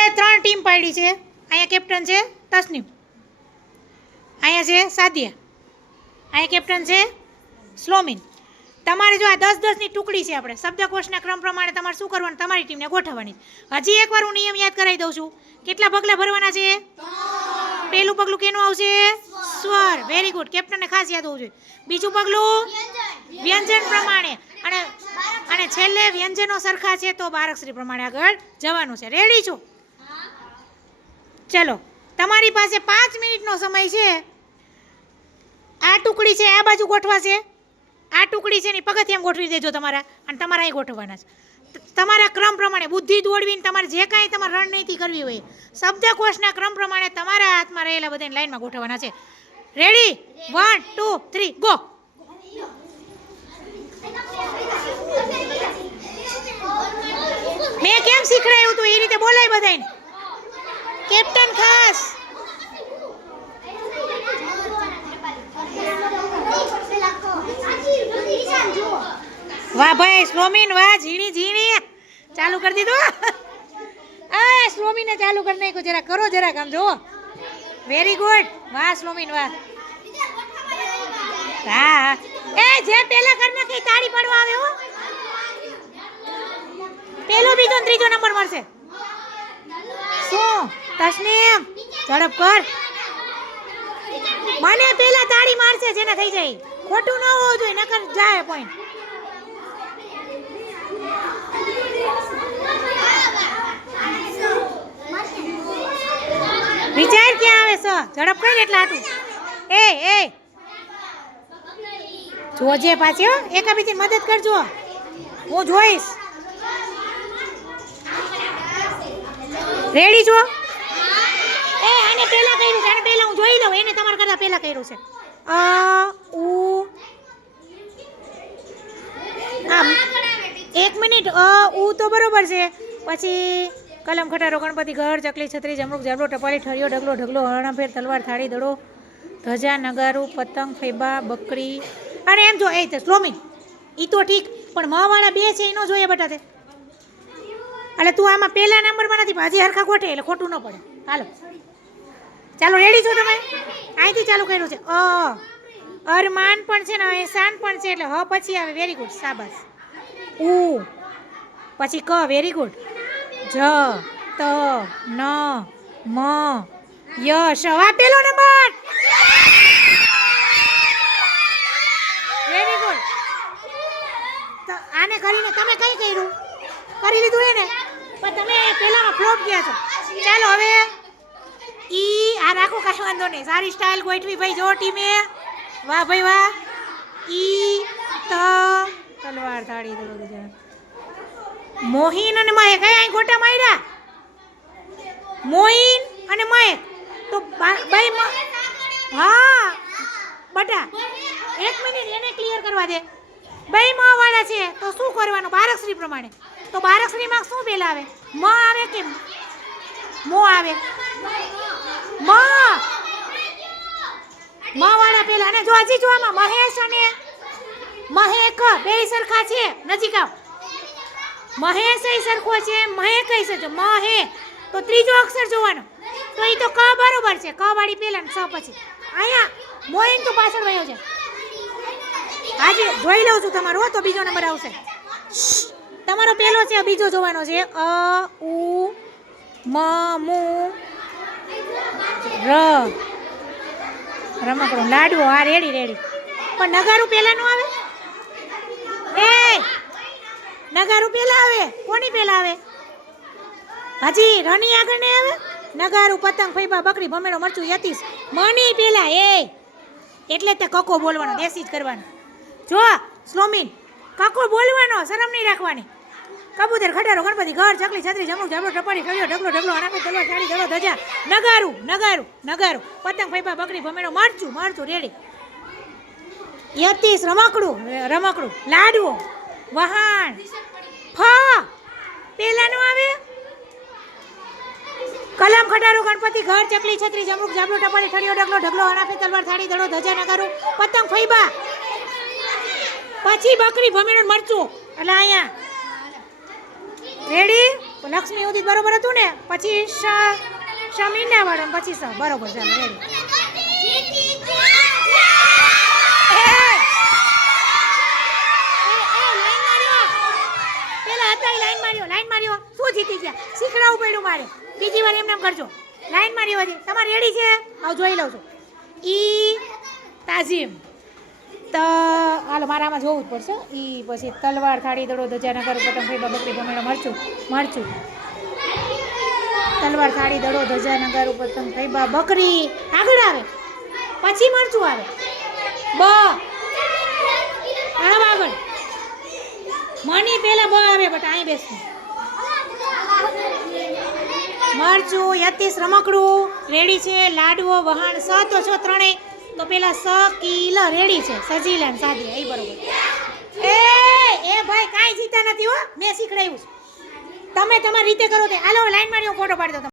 મેં ત્રણ ટીમ પાડી છે. અહીંયા કેપ્ટન છે તસનીમ. અહીંયા છે સાદિયા. અહીંયા કેપ્ટન છે સ્લોમિન. તમારે જો આ દસ દસની ટુકડી છે આપણે, શબ્દકોશના ક્રમ પ્રમાણે તમારે શું કરવાનું? તમારી ટીમને ગોઠવવાની. હજી એકવાર હું નિયમ યાદ કરાવી દઉં છું. કેટલા પગલા ભરવાના છે? પહેલું પગલું કેનું આવશે? સ્વર. વેરી ગુડ કેપ્ટનને ખાસ યાદ હોવું જોઈએ. બીજું પગલું? વ્યંજન પ્રમાણે. અને અને છેલ્લે વ્યંજનો સરખા છે તો બારકશ્રી પ્રમાણે આગળ જવાનું છે. રેડી છો? ચલો, તમારી પાસે પાંચ મિનિટનો સમય છે. આ ટુકડી છે, આ બાજુ ગોઠવાશે. આ ટુકડી છે ને પગથિયામ ગોઠવી દેજો તમારા, અને તમારા અહીં ગોઠવવાના છે. તમારા ક્રમ પ્રમાણે બુદ્ધિ દોડવીને તમારે જે કાંઈ તમારે રણનીતિ કરવી હોય, શબ્દકોશના ક્રમ પ્રમાણે તમારા હાથમાં રહેલા બધાને લાઈનમાં ગોઠવવાના છે. Ready one two three go મેં કેમ શીખડાયું તું? એ રીતે બોલાય બધાને કેપ્ટન ખાસ. વાહ ભાઈ, સ્વામીન, વાહ, ઝીણી ઝીણી. ચાલુ કરી દીધું આ સ્વામીને ચાલુ કરી નાખ્યું. જરા કરો, જરા કામ, જુઓ. વેરી ગુડ વાહ, સ્વામીન, વાહ. હા. એ, જે પેલા કરી નાખી તાળી પાડવા આવે, હો. પેલો બીજો ત્રીજો નંબર મળશે. તસનીમ ઝડપ કર. મને પેલા તાળી મારશે જેને થઈ જાય. ખોટું ન હોવું જોઈએ, નકર જાય પોઈન્ટ વિચાર ક્યાં આવે સ? ઝડપ કર એટલે આટું એ એ. જોજે પાછી એકાબીજી મદદ કરજો. હું જોઈશ. રેડી છો એ આને પહેલા કર્યું છે. એને પહેલા હું જોઈ લઉં, એને તમારા કરતા પહેલા કર્યું છે. અ, ઉ, આમ, એક મિનિટ. અ, ઉ તો બરોબર છે. પછી કલમ, ખટારો, ગણપતિ, ઘર, ચકલી, છત્રી, જમરૂક જાબલો ટપાલી ઠળિયો ઢગલો ઢગલો, હરણાફેર, તલવાર, થાળી, દડો, ધજા, નગારું, પતંગ, ફેબા, બકરી. અને એમ જો, એ તો સ્લોમિન એ તો ઠીક, પણ મવાળા બે છે એનો જોઈએ બટાતે એટલે તું આમાં પહેલા નંબરમાં નથી હજી હરખા ખોટે, એટલે ખોટું ન પડે. હાલો. ચાલો રેડી છો તમે? અહીંથી ચાલુ કર્યું છે. અ, અરમાન પણ છે ને શાન પણ છે એટલે હ પછી આવે. વેરી ગુડ સાબાસ ઉ, પછી ક. વેરી ગુડ જ, ત, ન, મ યશ વા પેલો નંબર! વેરી ગુડ તો આને કરીને તમે કઈ કર્યું? કરી લીધું એને? પણ તમે પહેલામાં ફ્લોપ ગયા છો. ચાલો હવે ઈ આ રાખો કાંઈ વાંધો નહીં. સારી સ્ટાઇલ ગોઠવી ભાઈ, જો ટીમે. વાહ ભાઈ, વાહ. ઈ ત તલવાર થાળી દડો બીજા મોહિન અને મહેક. એ અહીં ગોટા માર્યા? મોહિન અને મહેક. તો ભાઈ હા. બટા, એક મિનિટ, એને ક્લિયર કરવા દે. બે વાળા છે, તો શું કરવાનું? બારકશ્રી પ્રમાણે. તો બારકશ્રીમાં શું પેલા આવે મ આવે કે મો આવે. મ! માં વાળા પેલા અને જો હજી જો આમાં મહેશ અને મહેક બે સરખા છે, નજીક આવ. મહેશ સરખો છે, મહેક સરખો મહે. તો ત્રીજો અક્ષર જોવાનો. તો એ તો ક બરોબર છે, ક વાળી પેલા ને સ પછી. અહીંયા મોઈન તો પાછળ વયો છે આજે જોઈ લઉં છું તમારો તો બીજો નંબર આવશે. તમારો પહેલો છે, બીજો જોવાનો છે, અ, ઉ, મ, મુ ર. રમકડું. લાડવો, હા, રેડી રેડી. પણ નગારું પહેલા નું આવે? એ! નગારું પહેલા આવે? કોની પહેલા આવે? હજી રણી આગળ ને આવે? નગારું, પતંગ ફૈબા બકરી, ભમેડો, મરચું, યતીશ. મની પહેલા એ! એટલે તે કકો બોલવાનો દેશી જ કરવાનો. જો, સ્લોમીન, કકો બોલવાનો, શરમ નહીં રાખવાની. કબૂતર, ખટારો, ગણપતિ, ઘર, ચકલી, છત્રી, જમણું જમણું ટપાણી ઠળિયો ઢગલો ઢગલો અનાપે તલવાર થાળી ધડો ધજા, નગારું નગારું નગારું, પતંગ, ફૈબા, બકરી, ભમેડો, મરચું મરચું, રેડી. યતીશ, રમકડું રમકડું, લાડવો, વહાણ ફ પેલાનું આવે? કલમ, ખટારો, ગણપતિ, ઘર, ચકલી, છત્રી જમરૂક જાબલો ટપાલી, ઠળિયો ડગલો ઢગલો અનાફે તલવાર, થાળી દડો ધજા, નગારું, પતંગ, ફૈબા. પછી બકરી, ભમેડો મરચું. એટલે અહીંયા રેડી? લક્ષ્મી ઉદિત બરોબર હતું ને? પછી શ શ મીંડા વાળો પછી સ બરોબર છે રેડી. લાઈન માર્યો લાઈન માર્યો. શું જીતી ગયા? શીખડાવું પડ્યું મારે. બીજી વાર એમને એમ કરજો. લાઈન માર્યો હજી. તમારે રેડી છે? આવ, જોઈ લઉં છું. ઈ તાજીમ. તો હાલો મારે આમાં જોવું જ પડશે. એ પછી તલવાર, થાળી, દડો, ધજા, નગર, પતંગ ફેબા બકરી ભમેડો મરચું મરચું. તલવાર, થાળી, દડો, ધજા, નગર, પતંગ, ફેબા, બકરી. આગળ આવે. પછી મરચું આવે. બ. આવ આગળ. મની પહેલા બ આવે બટ અહીં બેસતું મરચું, યતીશ રમકડું. રેડી છે, લાડવો, વહાણ સ તો છો, ત્રણેય. તો પેલા સ કિલ રેડી છે. સજીલા સાદી એ બરોબર. એ એ ભાઈ કાંઈ જીતા નથી હો. મેં શીખડાવ્યું છે. તમે તમારી રીતે કરો તે. હાલો લાઈન મારી ફોટો પાડી તમને.